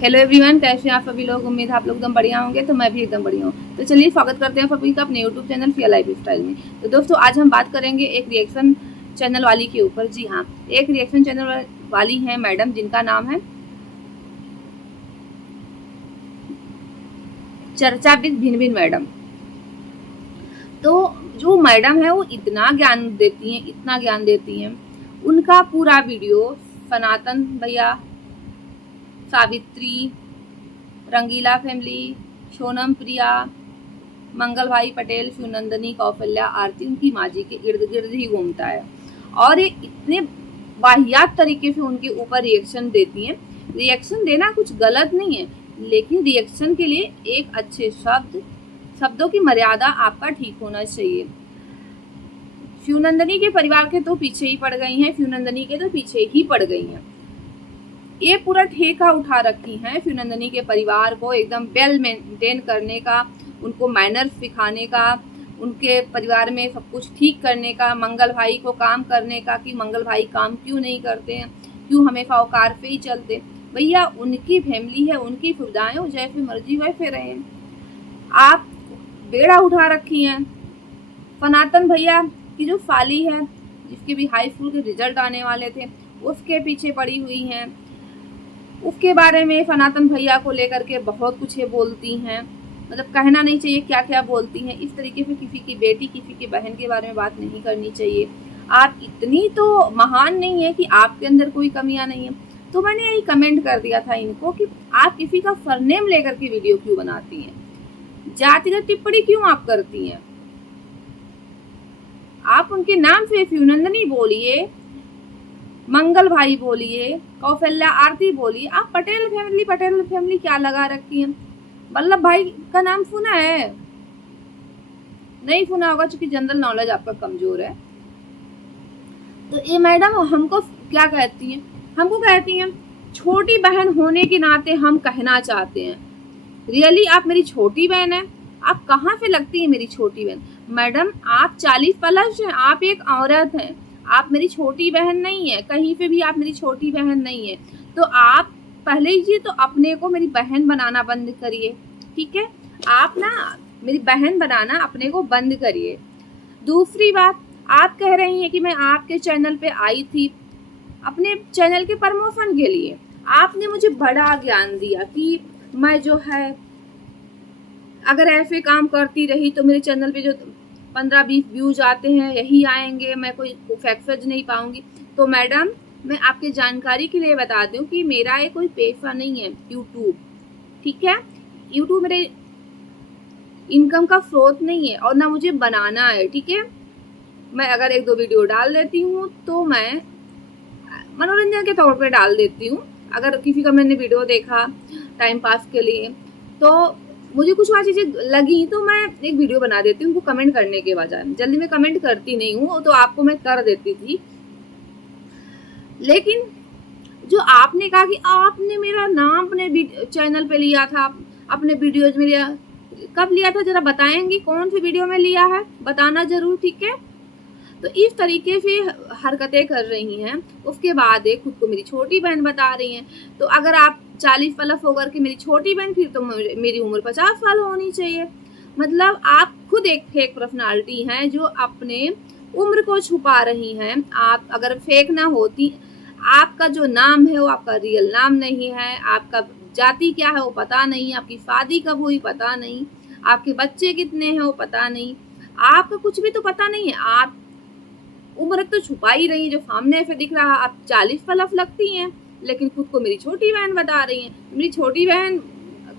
Hello everyone, कैसे हैं आप सभी लोग। उम्मीद है आप लोग एकदम बढ़िया होंगे। तो मैं भी एकदम बढ़िया हूँ। तो चलिए स्वागत करते हैं सभी का अपने यूट्यूब चैनल फिया लाइफ स्टाइल में। तो दोस्तों, आज हम बात करेंगे एक रिएक्शन चैनल वाली के ऊपर। जी हाँ, एक रिएक्शन चैनल वाली है मैडम, जिनका नाम है चर्चा विद भिन्न भिन्न मैडम। तो जो मैडम है वो इतना ज्ञान देती हैं, इतना ज्ञान देती हैं। उनका पूरा वीडियो सनातन भैया, सावित्री, रंगीला फैमिली, सोनम प्रिया, मंगल भाई पटेल, शिवनंदिनी, कौशल्या, आरती, उनकी माँ जी के इर्द गिर्द ही घूमता है। और ये इतने वाहियात तरीके से उनके ऊपर रिएक्शन देती हैं। रिएक्शन देना कुछ गलत नहीं है, लेकिन रिएक्शन के लिए एक अच्छे शब्दों की मर्यादा आपका ठीक होना चाहिए। शिवनंदिनी के परिवार के तो पीछे ही पड़ गई हैं, शिवनंदिनी के तो पीछे ही पड़ गई हैं। ये पूरा ठेका उठा रखी हैं शिवनंदिनी के परिवार को एकदम वेल मेंटेन करने का, उनको मैनर्स सिखाने का, उनके परिवार में सब कुछ ठीक करने का, मंगल भाई को काम करने का कि मंगल भाई काम क्यों नहीं करते हैं, क्यों हमेशा औकार पे ही चलते। भैया उनकी फैमिली है, उनकी सुविधाएं, जैसे मर्जी वैसे रहे। आप बेड़ा उठा रखी हैं। सनातन भैया की जो साली है, जिसके भी हाई स्कूल के रिजल्ट आने वाले थे, उसके पीछे पड़ी हुई हैं। उसके बारे में सनातन भैया को लेकर के बहुत कुछ ये बोलती हैं, मतलब कहना नहीं चाहिए क्या क्या बोलती हैं। इस तरीके से किसी की बेटी, किसी की बहन के बारे में बात नहीं करनी चाहिए। आप इतनी तो महान नहीं है कि आपके अंदर कोई कमियां नहीं है। तो मैंने यही कमेंट कर दिया था इनको कि आप किसी का सरनेम लेकर के वीडियो क्यों बनाती हैं, जातिगत टिप्पणी क्यों आप करती हैं। आप उनके नाम से शिवनंदिनी बोलिए, मंगल भाई बोलिए, कौशल्या, आरती बोलिए। आप पटेल फैमिली क्या लगा रखी हैं। वल्लभ भाई का नाम सुना है? नहीं सुना होगा, क्योंकि जनरल नॉलेज आपका कमजोर है। तो ये मैडम हमको क्या कहती हैं? हमको कहती हैं छोटी बहन होने के नाते हम कहना चाहते हैं। रियली आप मेरी छोटी बहन है? आप कहाँ से लगती है मेरी छोटी बहन? मैडम आप 40+ हैं, आप एक औरत हैं, आप मेरी छोटी बहन नहीं है, कहीं पे भी आप मेरी छोटी बहन नहीं है। तो आप पहले ही तो अपने को मेरी बहन बनाना बंद करिए, ठीक है? आप ना मेरी बहन बनाना अपने को बंद करिए। दूसरी बात, आप कह रही हैं कि मैं आपके चैनल पे आई थी अपने चैनल के प्रमोशन के लिए। आपने मुझे बड़ा ज्ञान दिया कि मैं जो है अगर ऐसे काम करती रही तो मेरे चैनल पे जो 15-20 व्यूज आते हैं यही आएंगे, मैं कोई सक्सेस नहीं पाऊंगी। तो मैडम मैं आपके जानकारी के लिए बता दूं कि मेरा ये कोई पेशा नहीं है यूट्यूब, ठीक है? यूट्यूब मेरे इनकम का स्रोत नहीं है और ना मुझे बनाना है, ठीक है? मैं अगर 1-2 वीडियो डाल देती हूँ तो मैं मनोरंजन के तौर पे डाल देती हूँ। अगर किसी का मैंने वीडियो देखा टाइम पास के लिए तो मुझे कुछ वहाँ चीज़ें लगी तो मैं एक वीडियो बना देती हूँ, उनको कमेंट करने के बजाय। जल्दी मैं कमेंट करती नहीं हूँ, तो आपको मैं कर देती थी। लेकिन जो आपने कहा कि आपने मेरा नाम अपने चैनल पे लिया था, अपने वीडियोज में लिया, कब लिया था जरा बताएंगी? कौन सी वीडियो में लिया है, बताना जरूर, ठीक है? तो इस तरीके से हरकतें कर रही हैं। उसके बाद एक खुद को मेरी छोटी बहन बता रही हैं। तो अगर आप 40+ होकर के मेरी छोटी बहन, फिर तो मेरी उम्र 50 साल होनी चाहिए। मतलब आप खुद एक फेक पर्सनालिटी हैं जो अपने उम्र को छुपा रही हैं। आप अगर फेक ना होती, आपका जो नाम है वो आपका रियल नाम नहीं है, आपका जाति क्या है वो पता नहीं, आपकी शादी कब हुई पता नहीं, आपके बच्चे कितने हैं वो पता नहीं, आपका कुछ भी तो पता नहीं है। आप उम्र तो छुपा ही रही है, जो सामने से दिख रहा। आप 40+ लगती हैं, लेकिन खुद को मेरी छोटी बहन बता रही हैं। मेरी छोटी बहन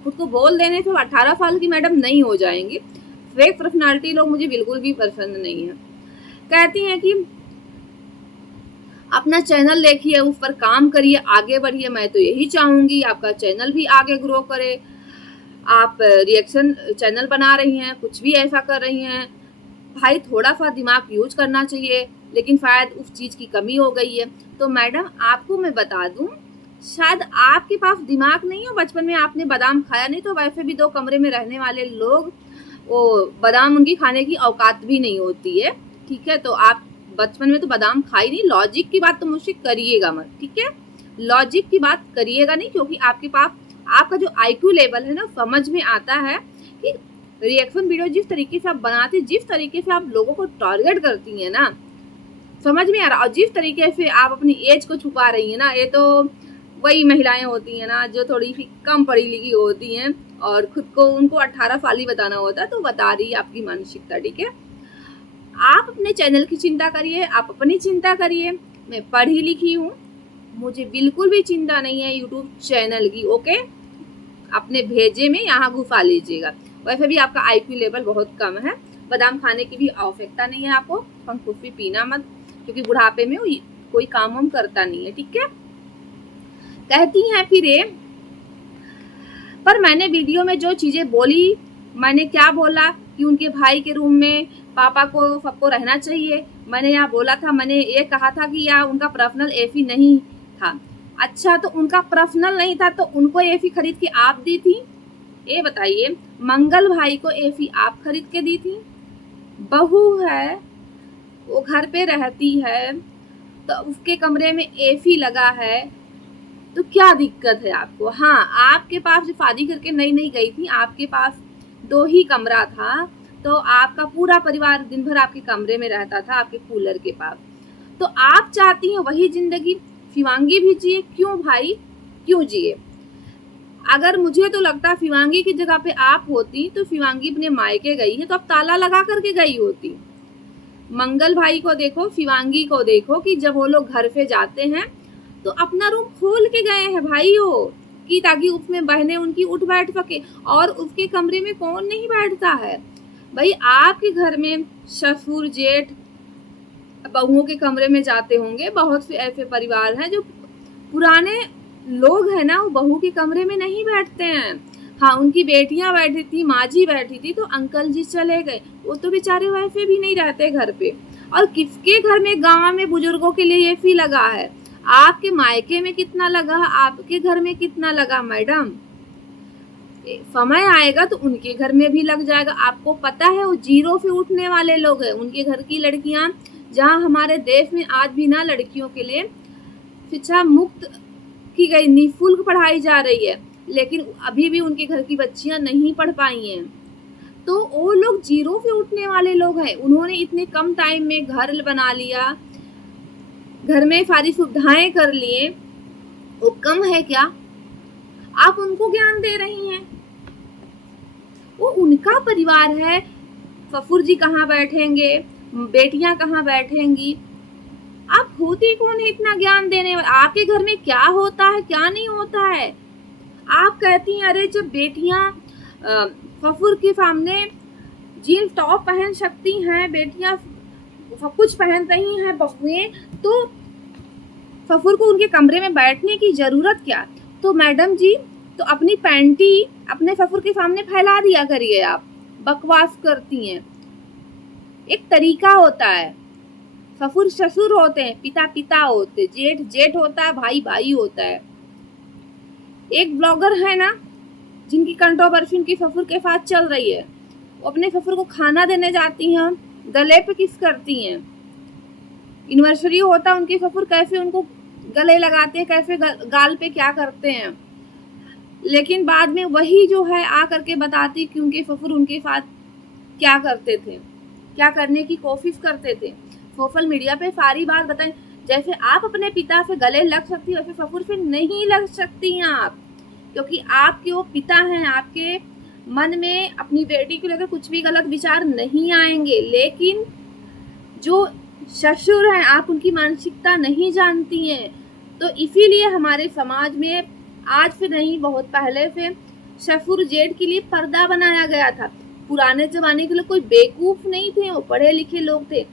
खुद को बोल देने से 18 साल की मैडम नहीं हो जाएंगी। फेक पर्सनालिटी लोग मुझे बिल्कुल भी पसंद नहीं है। कहती हैं कि अपना चैनल देखिए, उस पर काम करिए, आगे बढ़िए। मैं तो यही चाहूंगी आपका चैनल भी आगे ग्रो करे। आप रिएक्शन चैनल बना रही हैं, कुछ भी ऐसा कर रही हैं, भाई थोड़ा सा दिमाग यूज करना चाहिए, लेकिन शायद उस चीज़ की कमी हो गई है। तो मैडम आपको मैं बता दूं, शायद आपके पास दिमाग नहीं हो, बचपन में आपने बादाम खाया नहीं, तो वैसे भी 2 कमरे में रहने वाले लोग वो बादाम उनकी खाने की औकात भी नहीं होती है, ठीक है? तो आप बचपन में तो बादाम खाई नहीं। लॉजिक की बात तो मुझसे करिएगा मत, ठीक है? लॉजिक की बात करिएगा नहीं, क्योंकि आपके पास आपका जो IQ लेवल है ना, समझ में आता है कि रिएक्शन वीडियो जिस तरीके से आप बनाती, जिस तरीके से आप लोगों को टारगेट करती हैं ना, समझ में आ रहा। और जिस तरीके से आप अपनी एज को छुपा रही हैं ना, ये तो वही महिलाएं होती हैं ना जो थोड़ी सी कम पढ़ी लिखी होती हैं और खुद को उनको 18 साल ही बताना होता है, तो बता रही है आपकी मानसिकता। ठीक है, आप अपने चैनल की चिंता करिए, आप अपनी चिंता करिए। मैं पढ़ी लिखी हूँ, मुझे बिल्कुल भी चिंता नहीं है यूट्यूब चैनल की। ओके, अपने भेजे में यहाँ घुसा लीजिएगा। वैसे भी आपका IQ लेवल बहुत कम है, बादाम खाने की भी आवश्यकता नहीं है आपको, कुछ भी पीना मत, क्योंकि बुढ़ापे में कोई काम हम करता नहीं है। ठीक है, कहती हैं फिर ये, पर मैंने वीडियो में जो चीजें बोली, मैंने क्या बोला कि उनके भाई के रूम में पापा को सबको रहना चाहिए। मैंने यहाँ बोला था, मैंने ये कहा था कि यहाँ उनका पर्सनल AC नहीं था। अच्छा, तो उनका पर्सनल नहीं था तो उनको AC खरीद के आप दी थी? ये बताइए, मंगल भाई को AC आप खरीद के दी थी? बहू है, वो घर पे रहती है, तो उसके कमरे में AC लगा है, तो क्या दिक्कत है आपको? हाँ, आपके पास जो शादी करके नई नई गई थी, आपके पास 2 ही कमरा था, तो आपका पूरा परिवार दिन भर आपके कमरे में रहता था, आपके कूलर के पास। तो आप चाहती हैं वही जिंदगी शिवांगी भी जिए? क्यों भाई, क्यों जिए? अगर मुझे तो लगता शिवांगी की जगह पे आप होती तो शिवांगी अपने मायके गई है तो अब ताला लगा करके गई होती। मंगल भाई को देखो, शिवांगी को देखो कि जब वो लोग घर पे जाते हैं तो अपना रूम खोल के गए हैं भाई हो, कि ताकि उसमें बहनें उनकी उठ बैठ सके। और उसके कमरे में कौन नहीं बैठता है भाई? आपके घर में ससुर जेठ बहुओं के कमरे में जाते होंगे। बहुत से ऐसे परिवार हैं जो पुराने लोग हैं ना, वो बहू के कमरे में नहीं बैठते हैं। हाँ, उनकी बेटियां बैठी थी, माँ जी बैठी थी, तो अंकल जी चले गए, वो तो बेचारे वैसे भी नहीं रहते घर पे। और किसके घर में गांव में बुजुर्गों के लिए AC लगा है? आपके मायके में कितना लगा, आपके घर में कितना लगा मैडम? समय आएगा तो उनके घर में भी लग जाएगा। आपको पता है वो 0 से उठने वाले लोग हैं। उनके घर की लड़कियां, जहां हमारे देश में आज भी ना लड़कियों के लिए शिक्षा मुक्त की गई, निःशुल्क पढ़ाई जा रही है, लेकिन अभी भी उनके घर की बच्चियां नहीं पढ़ पाई हैं। तो वो लोग 0 से उठने वाले लोग हैं। उन्होंने इतने कम टाइम में घर बना लिया, घर में सारी सुविधाएं कर लिए, वो कम है क्या? आप उनको ज्ञान दे रही हैं। वो उनका परिवार है, ससुर जी कहाँ बैठेंगे, बेटियां कहाँ बैठेंगी? आप होती कौन है इतना ज्ञान देने वाले? आपके घर में क्या होता है, क्या नहीं होता है? आप कहती हैं अरे जब बेटियां ससुर के सामने जीन्स टॉप पहन सकती हैं, बेटियां सब कुछ पहन रही हैं बहुएं, तो ससुर को उनके कमरे में बैठने की जरूरत क्या? तो मैडम जी, तो अपनी पैंटी अपने ससुर के सामने फैला दिया करिए। आप बकवास करती हैं। एक तरीका होता है, ससुर ससुर होते हैं, पिता पिता होते, जेठ जेठ होता है, भाई भाई होता है। एक ब्लॉगर है ना जिनकी कंट्रोवर्सी उनकी ससुर के साथ चल रही है, वो अपने ससुर को खाना देने जाती हैं, गले पे किस करती हैं। एनिवर्सरी होता है, उनके ससुर कैसे उनको गले लगाते हैं, कैसे गाल पे क्या करते हैं, लेकिन बाद में वही जो है आ करके बताती कि उनके ससुर उनके साथ क्या करते थे, क्या करने की कोशिश करते थे। सोशल मीडिया पे सारी बात बताएं। जैसे आप अपने पिता से गले लग सकती हैं, वैसे ससुर से नहीं लग सकती हैं आप, क्योंकि आपके वो पिता हैं। आपके मन में अपनी बेटी को लेकर कुछ भी गलत विचार नहीं आएंगे, लेकिन जो ससुर हैं आप उनकी मानसिकता नहीं जानती हैं। तो इसीलिए हमारे समाज में आज से नहीं, बहुत पहले से ससुर जेठ के लिए पर्दा बनाया गया था। पुराने जमाने के लोग कोई बेवकूफ नहीं थे, वो पढ़े लिखे लोग थे।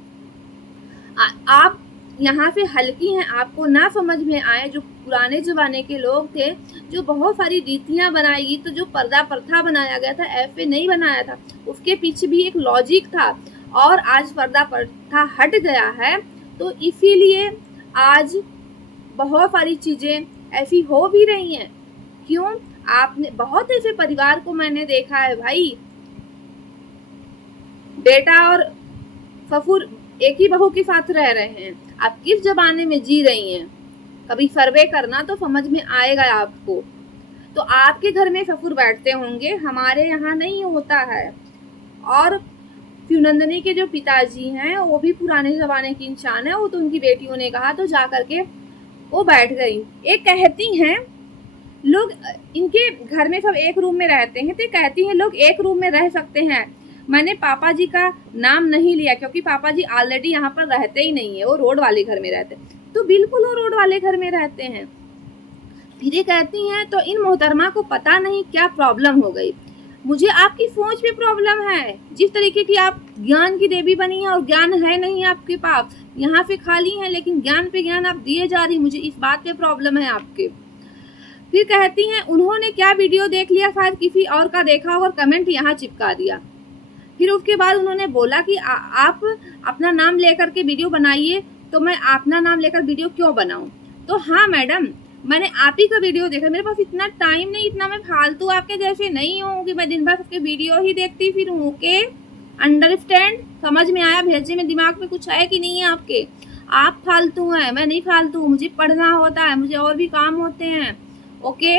आप यहाँ से हल्की हैं, आपको ना समझ में आए। जो पुराने जमाने के लोग थे, जो बहुत सारी रीतियां बनाई, तो जो पर्दा प्रथा बनाया गया था, ऐसे नहीं बनाया था, उसके पीछे भी एक लॉजिक था। और आज पर्दा प्रथा हट गया है, तो इसीलिए आज बहुत सारी चीजें ऐसी हो भी रही हैं। क्यों? आपने बहुत ऐसे परिवार को मैंने देखा है भाई, बेटा और ससुर एक ही बहू के साथ रह रहे हैं। आप किस जमाने में जी रही हैं? कभी सर्वे करना तो समझ में आएगा आपको। तो आपके घर में ससुर बैठते होंगे, हमारे यहाँ नहीं होता है। और शिवनंदिनी के जो पिताजी हैं वो भी पुराने जमाने की इंसान है, वो तो उनकी बेटियों ने कहा तो जा करके वो बैठ गई। एक कहती हैं लोग इनके घर में सब एक रूम में रहते हैं, तो कहती हैं लोग एक रूम में रह सकते हैं। मैंने पापा जी का नाम नहीं लिया क्योंकि पापा जी ऑलरेडी यहाँ पर रहते ही नहीं है, वो रोड वाले घर में रहते, तो बिल्कुल वो रोड वाले घर में रहते हैं। फिर ये कहती हैं तो इन मोहतरमा को पता नहीं क्या प्रॉब्लम हो गई। मुझे आपकी सोच में प्रॉब्लम है, जिस तरीके की आप ज्ञान की देवी बनी है और ज्ञान है नहीं आपके पास, यहाँ पे खाली है लेकिन ज्ञान पे ज्ञान आप दिए जा रही, मुझे इस बात पे प्रॉब्लम है आपके। फिर कहती हैं उन्होंने क्या वीडियो देख लिया, शायद किसी और का देखा और कमेंट यहाँ चिपका दिया। फिर उसके बाद उन्होंने बोला कि आप अपना नाम लेकर के वीडियो बनाइए, तो मैं अपना नाम लेकर वीडियो क्यों बनाऊं। तो हाँ मैडम, मैंने आप ही का वीडियो देखा, मेरे पास इतना टाइम नहीं, इतना मैं फालतू आपके जैसे नहीं हूँ कि मैं दिन भर सबके वीडियो ही देखती फिर हूँ। ओके, अंडरस्टैंड, समझ में आया? भेजे में दिमाग में कुछ है कि नहीं है आपके? आप फालतू हैं, मैं नहीं फालतू, मुझे पढ़ना होता है, मुझे और भी काम होते हैं। ओके,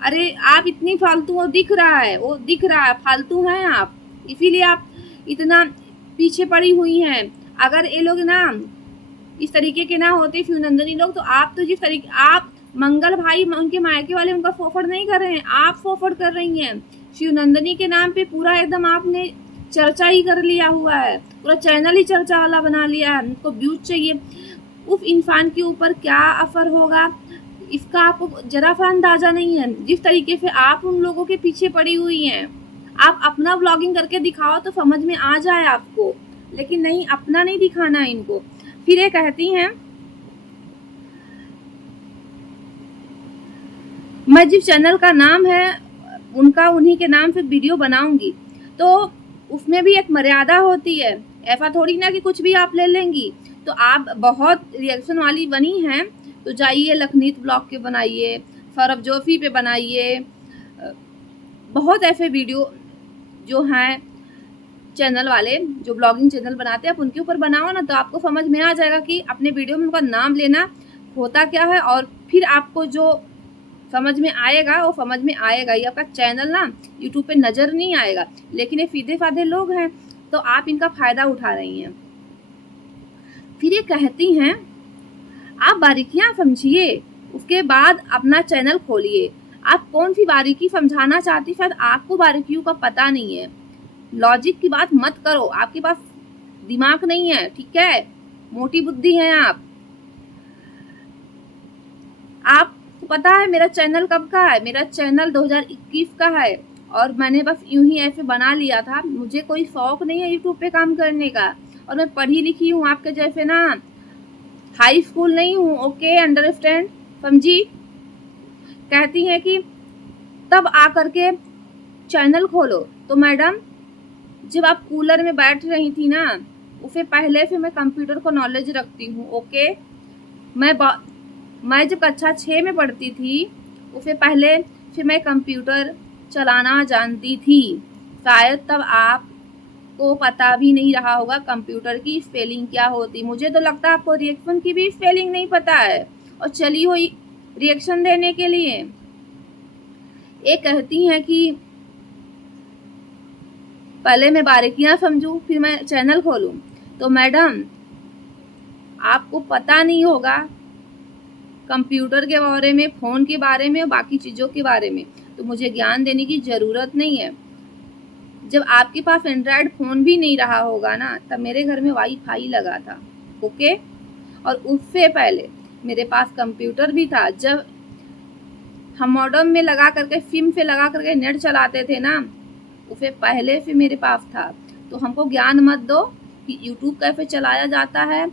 अरे आप इतनी फालतू, वो दिख रहा है, वो दिख रहा है, फालतू हैं आप, इसीलिए आप इतना पीछे पड़ी हुई हैं। अगर ये लोग ना इस तरीके के ना होते शिवनंदिनी लोग, तो आप तो जिस तरीके आप मंगल भाई उनके मायके वाले उनका फोफड़ नहीं कर रहे हैं, आप फोफड़ कर रही हैं। शिवनंदिनी के नाम पे पूरा एकदम आपने चर्चा ही कर लिया हुआ है, पूरा चैनल ही चर्चा वाला बना लिया है। उनको व्यूज चाहिए, उस इंसान के ऊपर क्या असर होगा इसका आपको जरा सा अंदाजा नहीं है। जिस तरीके से आप उन लोगों के पीछे पड़ी हुई हैं, आप अपना व्लॉगिंग करके दिखाओ तो समझ में आ जाए आपको, लेकिन नहीं, अपना नहीं दिखाना है इनको। फिर ये कहती हैं मैं जिस चैनल का नाम है उनका उन्हीं के नाम से वीडियो बनाऊंगी, तो उसमें भी एक मर्यादा होती है। ऐसा थोड़ी ना कि कुछ भी आप ले लेंगी। तो आप बहुत रिएक्शन वाली बनी हैं, तो जाइए लखनीत ब्लॉग के बनाइए, सौरभ जोशी पे बनाइए, बहुत ऐसे वीडियो जो हैं चैनल वाले जो ब्लॉगिंग चैनल बनाते हैं, आप उनके ऊपर बनाओ ना, तो आपको समझ में आ जाएगा कि अपने वीडियो में उनका नाम लेना होता क्या है। और फिर आपको जो समझ में आएगा वो समझ में आएगा। ये आपका चैनल ना यूट्यूब पे नज़र नहीं आएगा, लेकिन ये सीधे साधे लोग हैं तो आप इनका फ़ायदा उठा रही हैं। फिर ये कहती हैं आप बारीकियां समझिए, उसके बाद अपना चैनल खोलिए। आप कौन सी बारीकी समझाना चाहती, शायद आपको बारीकियों का पता नहीं है। लॉजिक की बात मत करो, आपके पास दिमाग नहीं है, ठीक है, मोटी बुद्धि है आप। आपको पता है मेरा चैनल कब का है? मेरा चैनल 2021 का है, और मैंने बस यूं ही ऐसे बना लिया था। मुझे कोई शौक नहीं है यूट्यूब पे काम करने का, और मैं पढ़ी लिखी हूँ आपके जैसे ना हाई स्कूल नहीं हूँ। ओके, अंडरस्टैंड, समझी? कहती हैं कि तब आकर के चैनल खोलो। तो मैडम, जब आप कूलर में बैठ रही थी ना, उससे पहले से मैं कंप्यूटर को नॉलेज रखती हूँ। ओके, मैं जब कक्षा 6 में पढ़ती थी, उससे पहले फिर मैं कंप्यूटर चलाना जानती थी। शायद तब आपको पता भी नहीं रहा होगा कंप्यूटर की स्पेलिंग क्या होती। मुझे तो लगता है आपको रिएक्शन की भी स्पेलिंग नहीं पता है, और चली हुई रिएक्शन देने के लिए। एक कहती हैं कि पहले मैं बारीकियां समझूं फिर मैं चैनल खोलूं। तो मैडम, आपको पता नहीं होगा कंप्यूटर के बारे में, फ़ोन के बारे में और बाकी चीज़ों के बारे में, तो मुझे ज्ञान देने की ज़रूरत नहीं है। जब आपके पास एंड्रॉयड फ़ोन भी नहीं रहा होगा ना, तब मेरे घर में वाईफाई लगा था। ओके, और उससे पहले मेरे पास कंप्यूटर भी था। जब हम मॉडम में लगा करके, सिम से लगा करके नेट चलाते थे ना, उससे पहले से मेरे पास था। तो हमको ज्ञान मत दो कि यूट्यूब कैसे चलाया जाता है,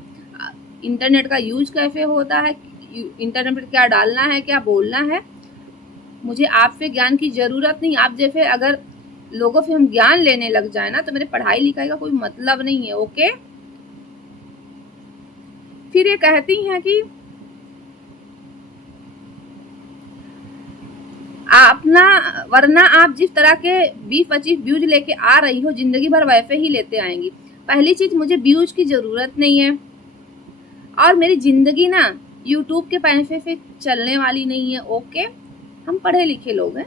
इंटरनेट का यूज कैसे होता है, इंटरनेट पर क्या डालना है, क्या बोलना है। मुझे आपसे ज्ञान की ज़रूरत नहीं। आप जैसे अगर लोगों से हम ज्ञान लेने लग जाए ना, तो मेरे पढ़ाई लिखाई का कोई मतलब नहीं है। ओके, फिर ये कहती हैं कि अपना, वरना आप जिस तरह के 20-25 व्यूज लेके आ रही हो, जिंदगी भर वैसे ही लेते आएंगी। पहली चीज, मुझे व्यूज की जरूरत नहीं है, और मेरी जिंदगी ना यूट्यूब के पैसे से चलने वाली नहीं है। ओके, हम पढ़े लिखे लोग हैं,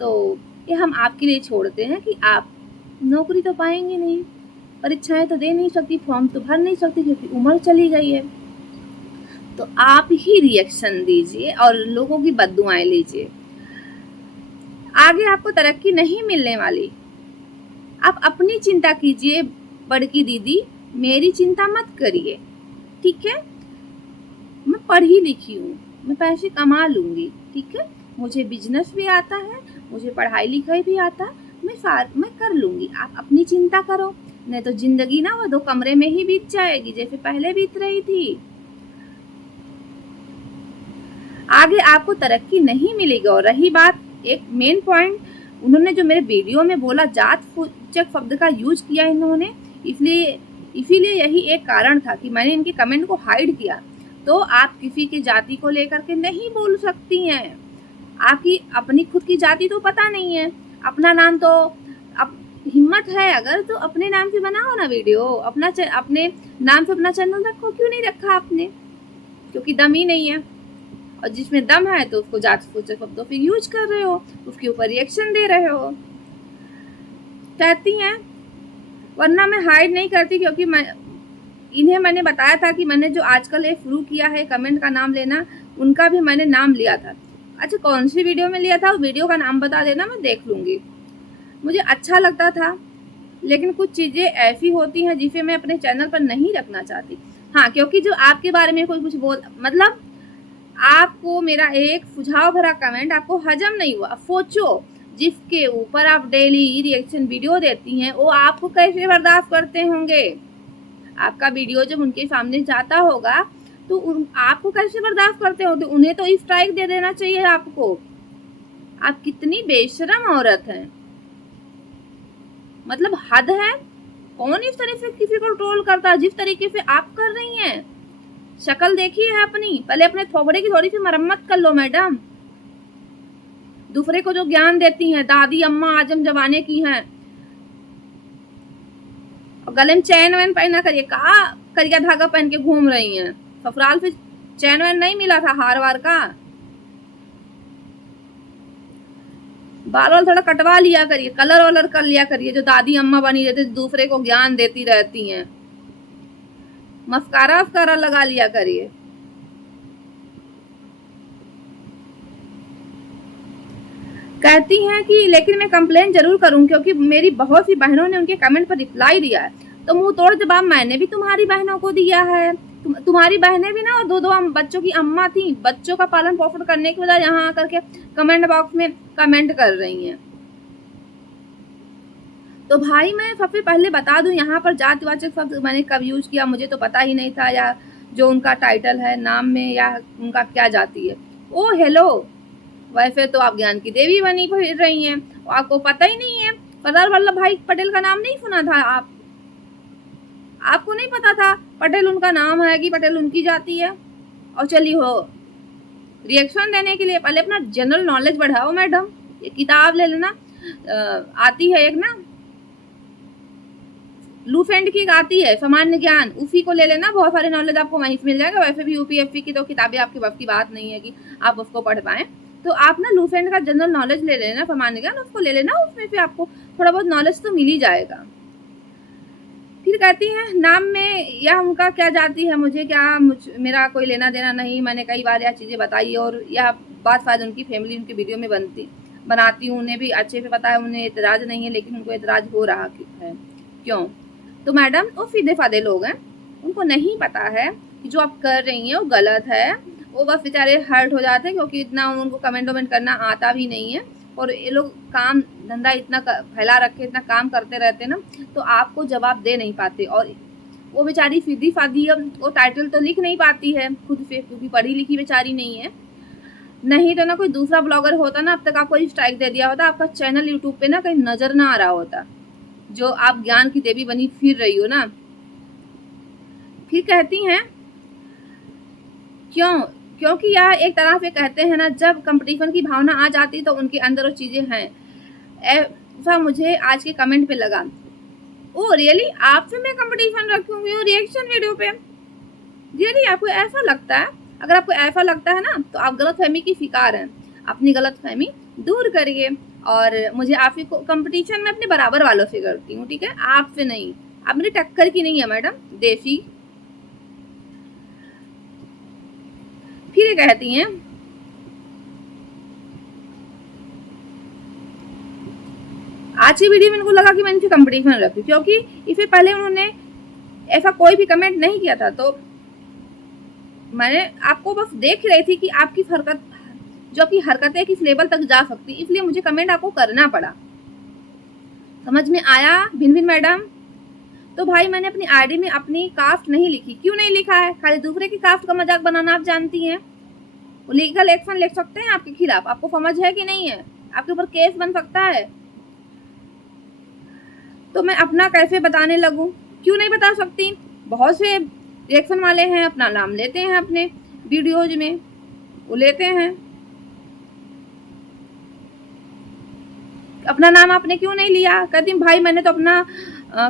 तो ये हम आपके लिए छोड़ते हैं कि आप नौकरी तो पाएंगे नहीं, परीक्षाएं तो दे नहीं सकती, फॉर्म तो भर नहीं सकती क्योंकि उम्र चली गई है। तो आप ही रिएक्शन दीजिए और लोगों की बद्दुआएं लीजिए। आगे आपको तरक्की नहीं मिलने वाली। आप अपनी चिंता कीजिए बड़की दीदी, मेरी चिंता मत करिए, ठीक है। मैं पढ़ी लिखी हूँ, मैं पैसे कमा लूँगी, ठीक है। मुझे बिजनेस भी आता है, मुझे पढ़ाई लिखाई भी आता है, मैं कर लूँगी। आप अपनी चिंता करो, नहीं तो जिंदगी ना वो 2 कमरे में ही बीत जाएगी जैसे पहले बीत रही थी। आगे आपको तरक्की नहीं मिलेगी। और रही बात एक मेन पॉइंट, उन्होंने जो मेरे वीडियो में बोला जात सूचक शब्द का यूज किया इन्होंने, इसीलिए यही एक कारण था कि मैंने इनके कमेंट को हाइड किया। तो आप किसी की जाति को लेकर के नहीं बोल सकती हैं। आपकी अपनी खुद की जाति तो पता नहीं है, अपना नाम तो हिम्मत है अगर तो अपने नाम से बनाओ ना वीडियो, अपने नाम से अपना चैनल रखो। क्यों नहीं रखा आपने? क्योंकि दम ही नहीं है, और जिसमें दम है तो उसको जात सूचक शब्दों पे यूज कर रहे हो, उसके ऊपर रिएक्शन दे रहे हो। कहती हैं, वरना मैं हाइड नहीं करती, क्योंकि मैंने बताया था कि मैंने जो आजकल ये शुरू किया है कमेंट का नाम लेना, उनका भी मैंने नाम लिया था। अच्छा, कौन सी वीडियो में लिया था, उस वीडियो का नाम बता देना, मैं देख लूँगी। मुझे अच्छा लगता था, लेकिन कुछ चीज़ें ऐसी होती हैं जिसे मैं अपने चैनल पर नहीं रखना चाहती। हाँ, क्योंकि जो आपके बारे में कोई कुछ मतलब आपको मेरा एक सुझाव भरा कमेंट आपको हजम नहीं हुआ, सोचो जिसके ऊपर आप डेली रिएक्शन वीडियो देती हैं वो आपको कैसे बर्दाश्त करते होंगे। आपका वीडियो जब उनके सामने जाता होगा तो आपको कैसे बर्दाश्त करते होंगे। उन्हें तो स्ट्राइक दे देना चाहिए आपको। आप कितनी बेशरम औरत हैं, मतलब हद है। कौन इस तरह से किसी को ट्रोल करता है जिस तरीके से आप कर रही हैं? शक्ल देखी है अपनी, पहले अपने थोबड़े की थोड़ी सी मरम्मत कर लो मैडम। दूसरे को जो ज्ञान देती हैं, दादी अम्मा आजम जमाने की हैं, और गले में चैन वैन पहना करिए, कहा करिया धागा पहन के घूम रही हैं। ससुराल से चैन वैन नहीं मिला था हार वार का। बाल वाल थोड़ा कटवा लिया करिए, कलर वलर कर लिया करिए, जो दादी अम्मा बनी रहती दूसरे को ज्ञान देती रहती हैं। मस्कारा वस्कारा लगा लिया करिए। कहती हैं कि लेकिन मैं कंप्लेन जरूर करूं, क्योंकि मेरी बहुत सी बहनों ने उनके कमेंट पर रिप्लाई दिया है। तो मुंह तोड़ जवाब मैंने भी तुम्हारी बहनों को दिया है। तुम्हारी बहनें भी ना 2-2 बच्चों की अम्मा थी, बच्चों का पालन पोषण करने के बजाय यहाँ आकर के कमेंट बॉक्स में कमेंट कर रही हैं। तो भाई मैं सबसे पहले बता दूं, यहाँ पर जातिवाचक शब्द मैंने कब यूज किया मुझे तो पता ही नहीं था, या जो उनका टाइटल है नाम में या उनका क्या जाति है। ओ हेलो, वैसे तो आप ज्ञान की देवी बनी फिर रही हैं, आपको पता ही नहीं है। सरदार वल्लभ भाई पटेल का नाम नहीं सुना था आपको नहीं पता था पटेल उनका नाम है कि पटेल उनकी जाति है। और चलिए हो रिएक्शन देने के लिए पहले अपना जनरल नॉलेज बढ़ाओ मैडम। ये किताब ले लेना, आती है एक ना लूफेंड की आती है सामान्य ज्ञान, उसी को ले लेना, बहुत सारे नॉलेज आपको वहीं से मिल जाएगा। वैसे भी यूपीएससी की तो किताबें आपकी बस की बात नहीं है कि आप उसको पढ़ पाएं, तो आप ना लूफेंड का जनरल नॉलेज ले लेना, सामान्य ज्ञान उसको ले लेना, उसमें से आपको थोड़ा बहुत नॉलेज तो मिल ही जाएगा। फिर कहती हैं नाम में या उनका क्या जाती है मुझे क्या, मेरा कोई लेना देना नहीं। मैंने कई बार यह चीज़ें बताई और यह बात शायद उनकी फैमिली उनकी वीडियो में बनाती हूँ, उन्हें भी अच्छे से पता है, उन्हें एतराज़ नहीं है, लेकिन उनको एतराज़ हो रहा है क्यों। तो मैडम वो सीधे साधे लोग हैं, उनको नहीं पता है कि जो आप कर रही हैं वो गलत है। वो बस बेचारे हर्ट हो जाते हैं क्योंकि इतना उनको कमेंट वमेंट करना आता भी नहीं है, और ये लोग काम धंधा इतना फैला रखे, इतना काम करते रहते हैं ना, तो आपको जवाब दे नहीं पाते। और वो बेचारी सीधी साधी वो टाइटल तो लिख नहीं पाती है खुद से, क्योंकि पढ़ी लिखी बेचारी नहीं है। नहीं तो ना कोई दूसरा ब्लॉगर होता ना अब तक आपको स्ट्राइक दे दिया होता, आपका चैनल यूट्यूब पे ना कहीं नजर ना आ रहा होता, जो आप ज्ञान की देवी बनी फिर रही हो ना। फिर कहती हैं क्योंकि यह एक तरह से कहते हैं ना, जब कंपटीशन की भावना आ जाती तो उनके अंदर वो चीज़ें हैं। ऐसा मुझे आज के कमेंट पे लगा। ओ रियली, आपसे मैं कंपटीशन रखूंगी वो रिएक्शन वीडियो पे? रियली आपको ऐसा लगता है? अगर आपको ऐसा लगता है ना तो आप गलतफहमी की शिकार हैं। अपनी गलतफहमी दूर करिए और मुझे आप ही को कंपटीशन में अपने बराबर वालों से करती हूँ, ठीक है, आपसे नहीं। आप मेरी टक्कर की नहीं है मैडम, देसी। फिर ये कहती हैं आज की वीडियो में इनको लगा कि मैं इनसे कंपटीशन रखी, क्योंकि इससे पहले उन्होंने ऐसा कोई भी कमेंट नहीं किया था। तो मैंने आपको बस देख रही थी कि आपकी हरकत, जो आपकी हरकतें किस लेवल तक जा सकती, इसलिए मुझे कमेंट आपको करना पड़ा। समझ में आया भिन भिन मैडम? तो भाई मैंने अपनी आईडी में अपनी कास्ट नहीं लिखी। क्यों नहीं लिखा है? खाली दूसरे की कास्ट का मजाक बनाना आप जानती हैं। वो लीगल एक्शन ले सकते हैं आपके खिलाफ। आपको समझ है कि नहीं है? आपके ऊपर केस बन सकता है। तो मैं अपना कैसे बताने लगूं? क्यों नहीं बता सकती? बहुत से रिएक्शन वाले हैं, अपना नाम लेते हैं अपने वीडियोज में, वो लेते हैं। अपना नाम आपने क्यों नहीं लिया? कहती भाई मैंने तो अपना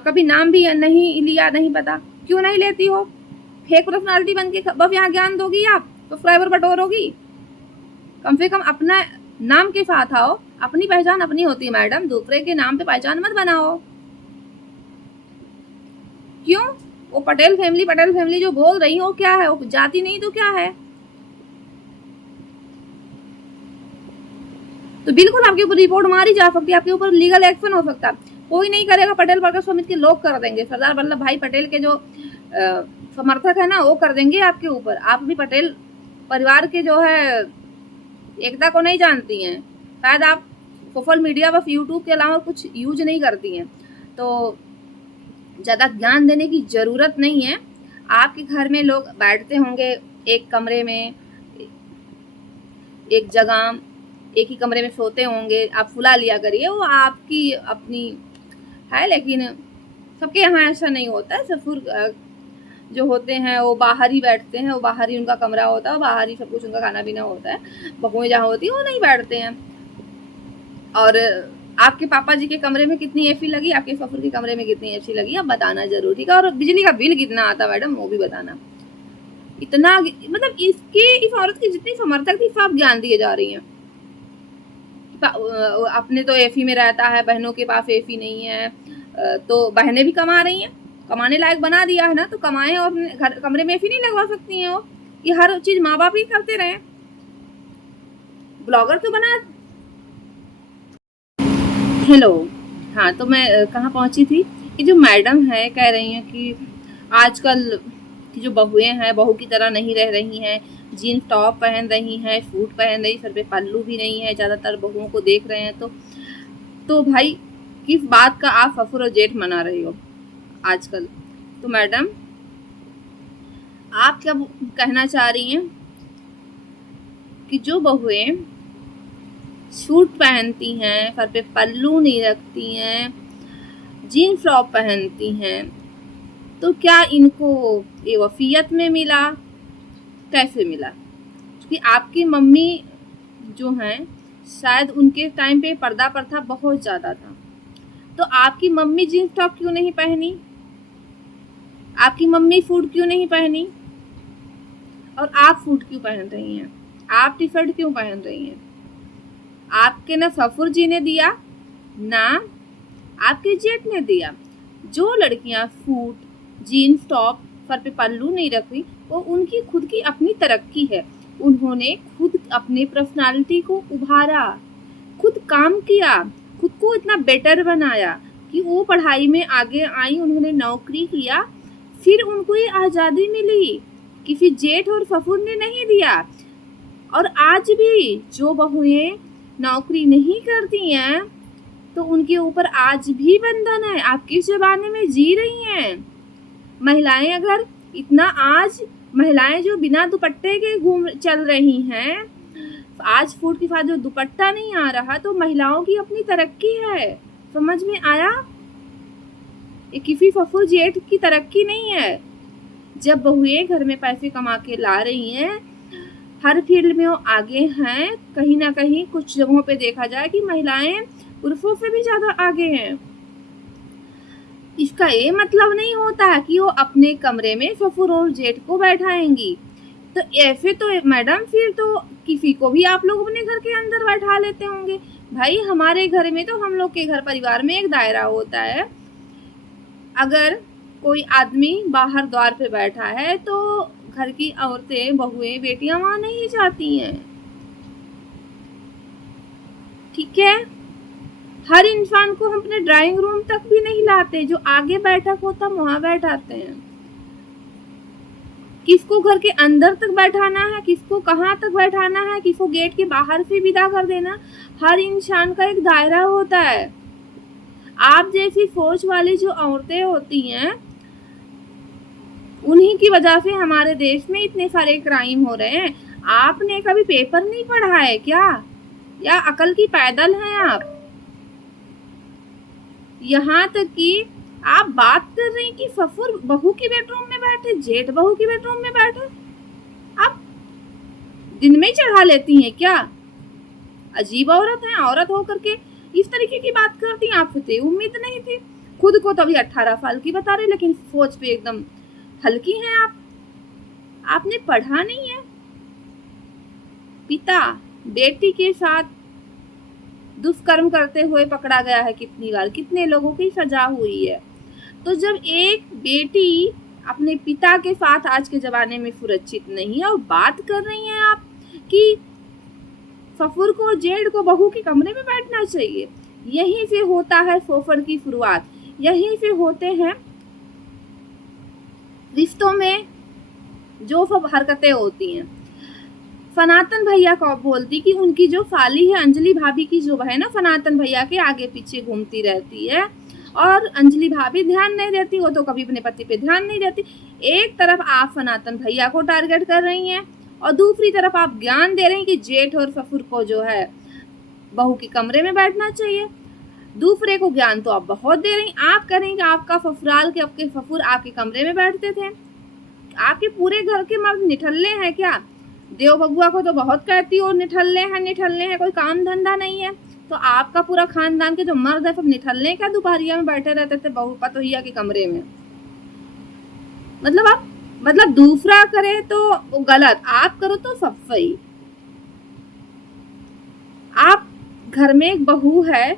कभी नाम भी नहीं लिया, नहीं पता। क्यों नहीं लेती हो? फेक पर्सनालिटी बन के बस यहाँ ज्ञान दोगी आप, सब्सक्राइबर बटोरोगी? कम से कम अपना नाम के साथ आओ। अपनी पहचान अपनी होती है मैडम, दूसरे के नाम पे पहचान मत बनाओ। क्यों? वो पटेल फैमिली जो बोल रही हो, क्या है वो? जाति नहीं तो क्या है? तो बिल्कुल आपके ऊपर रिपोर्ट मारी जा सकती है, आपके ऊपर लीगल एक्शन हो सकता है। कोई नहीं करेगा, पटेल वर्कर्स समिति के लोग कर देंगे। सरदार वल्लभ भाई पटेल के जो समर्थक है ना, वो कर देंगे आपके ऊपर। आप भी पटेल परिवार के जो है एकता को नहीं जानती हैं। शायद आप सोशल मीडिया व यूट्यूब के अलावा कुछ यूज नहीं करती हैं, तो ज़्यादा ज्ञान देने की ज़रूरत नहीं है। आपके घर में लोग बैठते होंगे एक कमरे में, एक जगह, एक ही कमरे में सोते होंगे। आप फुला लिया करिए, वो आपकी अपनी है, लेकिन सबके यहाँ ऐसा नहीं होता है। ससुर जो होते हैं वो बाहर ही बैठते हैं, वो बाहर ही उनका कमरा होता है, बाहर ही सब कुछ उनका खाना पीना होता है। बहुएं जहाँ होती है वो नहीं बैठते हैं। और आपके पापा जी के कमरे में कितनी एसी लगी, आपके ससुर के कमरे में कितनी एसी लगी, आप बताना जरूर, ठीक है। और बिजली का बिल कितना आता मैडम, वो भी बताना। इतना मतलब इस औरत की जितनी समर्थक थी सब ज्ञान दिए जा रही हैं। अपने तो एसी में रहता है, बहनों के पास एसी नहीं है, तो बहनें भी कमा रही हैं, कमाने लायक बना दिया है ना, तो कमाएं और घर कमरे में एसी नहीं लगवा सकती हैं वो? कि हर चीज माँ बाप ही करते रहे? ब्लॉगर तो बना। हेलो, हाँ, तो मैं कहाँ पहुंची थी? ये जो मैडम है कह रही हैं कि आजकल की जो बहुएं हैं बहू की तरह नहीं रह रही हैं, जीन्स टॉप पहन रही हैं, सूट पहन रही, सर पे पल्लू भी नहीं है, ज़्यादातर बहुओं को देख रहे हैं। तो भाई किस बात का आप ससुर और जेठ मना रही हो आजकल? तो मैडम आप क्या कहना चाह रही हैं कि जो बहुएं सूट पहनती हैं, सर पे पल्लू नहीं रखती हैं, जीन्स टॉप पहनती हैं, तो क्या इनको ये वसीयत में मिला? कैसे मिला? क्योंकि आपकी मम्मी जो हैं शायद उनके टाइम पे पर्दा प्रथा बहुत ज़्यादा था, तो आपकी मम्मी जीन्स टॉप क्यों नहीं पहनी? आपकी मम्मी सूट क्यों नहीं पहनी? और आप सूट क्यों पहन रही हैं? आप टी शर्ट क्यों पहन रही हैं? आपके ना ससुर जी ने दिया, ना आपके जेठ ने दिया। जो लड़कियां सूट, जीन्स टॉप, सर पे पल्लू नहीं रखी, वो उनकी खुद की अपनी तरक्की है। उन्होंने खुद अपने पर्सनालिटी को उभारा, खुद काम किया, खुद को इतना बेटर बनाया कि वो पढ़ाई में आगे आई, उन्होंने नौकरी किया, फिर उनको ये आज़ादी मिली। किसी जेठ और ससुर ने नहीं दिया। और आज भी जो बहुएं नौकरी नहीं करती हैं तो उनके ऊपर आज भी बंधन है। आप किस ज़माने में जी रही हैं? महिलाएं अगर इतना, आज महिलाएं जो बिना दुपट्टे के घूम चल रही हैं, आज फूट के साथ जो दुपट्टा नहीं आ रहा, तो महिलाओं की अपनी तरक्की है। समझ में आया? ये किसी ससुर जेठ की तरक्की नहीं है। जब बहुएं घर में पैसे कमा के ला रही हैं, हर फील्ड में वो आगे हैं, कहीं ना कहीं कुछ जगहों पे देखा जाए कि महिलाएं पुरुषों से भी ज़्यादा आगे हैं। इसका ये मतलब नहीं होता है कि वो अपने कमरे में ससुर और जेठ को बैठाएंगी। तो ऐसे तो मैडम फिर तो किसी को भी आप लोग अपने घर के अंदर बैठा लेते होंगे। भाई हमारे घर में तो हम लोग के घर परिवार में एक दायरा होता है। अगर कोई आदमी बाहर द्वार पे बैठा है तो घर की औरतें, बहुएं, बेटियां वहां नहीं जाती हैं। ठीक है, हर इंसान को हम अपने ड्राइंग रूम तक भी नहीं लाते, जो आगे बैठक होता वहां बैठाते हैं। किसको घर के अंदर तक बैठाना है, किसको कहाँ तक बैठाना है, किसको गेट के बाहर से विदा कर देना, हर इंसान का एक दायरा होता है। आप जैसी सोच वाली जो औरतें होती हैं, उन्हीं की वजह से हमारे देश में इतने सारे क्राइम हो रहे हैं। आपने कभी पेपर नहीं पढ़ा है क्या, या अकल की पैदल हैं आप? यहाँ तक कि आप बात कर रही कि ससुर बहू की बेडरूम में बैठे, जेठ बहू की बेडरूम में बैठे, आप दिन में ही चढ़ा लेती हैं क्या? अजीब औरत है। औरत होकर के इस तरीके की बात करती हैं, आपसे उम्मीद नहीं थी। खुद को तो अभी 18 साल की बता रहे, लेकिन सोच पे एकदम हल्की हैं आप। आपने पढ़ा नहीं है। पिता बेटी के साथ दुष्कर्म करते हुए पकड़ा गया है कितनी बार, कितने लोगों की सजा हुई है। तो जब एक बेटी अपने पिता के साथ आज के जमाने में सुरक्षित नहीं है, और बात कर रही हैं आप कि ससुर को, जेठ को बहू के कमरे में बैठना चाहिए, यहीं से होता है शोषण की शुरुआत। यहीं से होते हैं रिश्तों में जो सब हरकतें होती हैं। सनातन भैया को बोलती कि उनकी जो साली है अंजलि भाभी की, जो है ना, सनातन भैया के आगे पीछे घूमती रहती है, और अंजलि भाभी ध्यान नहीं देती, वो तो कभी अपने पति पे ध्यान नहीं देती। एक तरफ आप सनातन भैया को टारगेट कर रही हैं, और दूसरी तरफ आप ज्ञान दे रही हैं कि जेठ और ससुर को जो है बहू के कमरे में बैठना चाहिए। दूसरे को ज्ञान तो आप बहुत दे रही। आप कह रही कि आपका ससुराल के, आपके ससुर आपके कमरे में बैठते थे। आपके पूरे घर के मर्द निठल्ले हैं क्या? देव बबुआ को तो बहुत कहती हो निठल्ले हैं, कोई काम धंधा नहीं है। तो आपका पूरा खानदान के जो मर्द है सब निठल्ले क्या दोपहरिया में बैठे रहते थे बहू पतोहिया के कमरे में? मतलब आप, मतलब दूसरा करे तो गलत, आप करो तो सब सही। आप घर में एक बहू है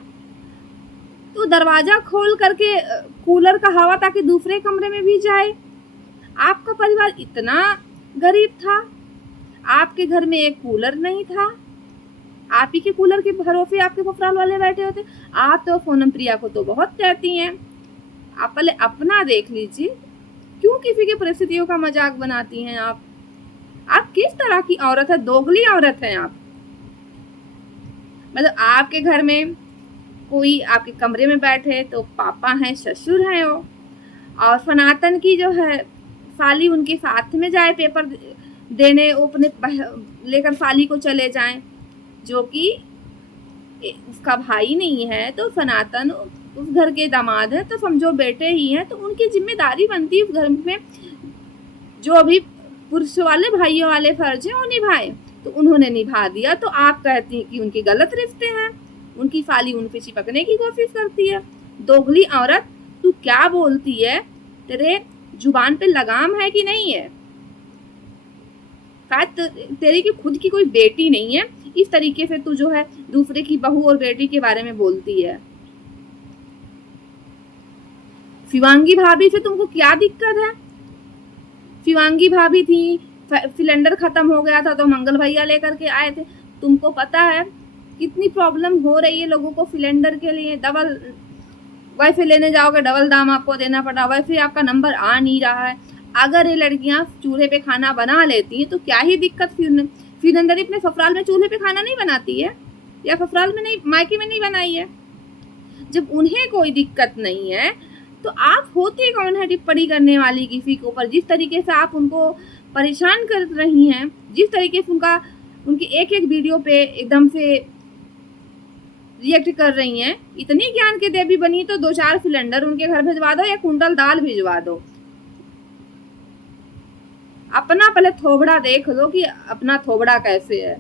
तो दरवाजा खोल करके कूलर का हवा ताकि दूसरे कमरे में भी जाए। आपका परिवार इतना गरीब था, आपके घर में एक कूलर नहीं था, आप ही के कूलर के भरोसे आपके ससुराल वाले बैठे होते। आप तो पूनम प्रिया को तो बहुत कहती हैं। आप पहले अपना देख लीजिए, क्यों किसी की परिस्थितियों का मजाक बनाती हैं आप? आप किस तरह की औरत है? दोगली औरत हैं आप। मतलब आपके घर में कोई आपके कमरे में बैठे तो पापा हैं, ससुर हैं वो, और सनातन की जो है साली उनके साथ में जाए पेपर देने, वो अपने लेकर साली को चले जाएं, जो कि उसका भाई नहीं है। तो सनातन उस घर के दामाद है, तो समझो बेटे ही हैं, तो उनकी जिम्मेदारी बनती है उस घर में जो अभी पुरुष वाले भाइयों वाले फर्ज है वो निभाए। तो उन्होंने निभा दिया, तो आप कहती हैं कि उनके गलत रिश्ते हैं, उनकी साली उन पे चिपकने की कोशिश करती है। दोगली औरत, तू क्या बोलती है? तेरे जुबान पे लगाम है कि नहीं है? शायद तेरी की खुद की कोई बेटी नहीं है, इस तरीके से तू जो है दूसरे की बहू और बेटी के बारे में बोलती है। शिवांगी भाभी से तुमको क्या दिक्कत है? शिवांगी भाभी थी, सिलेंडर खत्म हो गया था तो मंगल भैया लेकर के आए थे। तुमको पता है कितनी प्रॉब्लम हो रही है लोगों को सिलेंडर के लिए? डबल वैसे लेने जाओगे डबल दाम आपको देना पड़ा, वैसे आपका नंबर आ नहीं रहा है। अगर ये लड़कियां चूल्हे पे खाना बना लेती हैं तो क्या ही दिक्कत? फिर अंदर अपने ससुराल में चूल्हे पे खाना नहीं बनाती है, या ससुराल में नहीं, मायके में नहीं बनाई है? जब उन्हें कोई दिक्कत नहीं है तो आप होती कौन है टिप्पणी करने वाली किसी के ऊपर? जिस तरीके से आप उनको परेशान कर रही हैं, जिस तरीके से उनकी एक एक वीडियो पे एकदम से रिएक्ट कर रही हैं, इतनी ज्ञान के देवी बनी तो 2-4 सिलेंडर उनके घर भिजवा दो, या कुंटल दाल भिजवा दो। अपना पहले थोबड़ा देख लो कि अपना थोबड़ा कैसे है।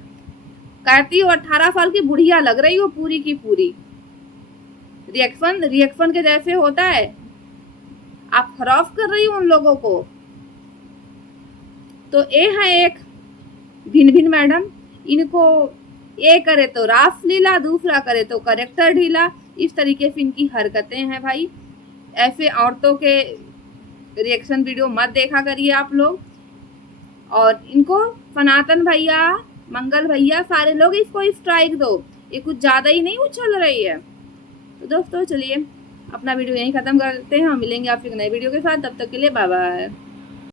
कहती हो 18 साल की बुढ़िया लग रही हो पूरी की पूरी। रिएक्शन के जैसे होता है, आप खराब कर रही हो उन लोगों को। तो ये है एक भिन्न भिन्न मैडम, इनको एक करे तो रासलीला, दूसरा करे तो करेक्टर ढीला, इस तरीके से इनकी हरकतें हैं भाई। ऐसे औरतों के रिएक्शन वीडियो मत देखा करिए आप लोग। और इनको सनातन भैया, मंगल भैया, सारे लोग इसको स्ट्राइक दो, ये कुछ ज़्यादा ही नहीं उछल रही है। तो दोस्तों चलिए अपना वीडियो यहीं ख़त्म करते हैं, हम मिलेंगे आपसे एक नए वीडियो के साथ, तब तक के लिए बाय बाय।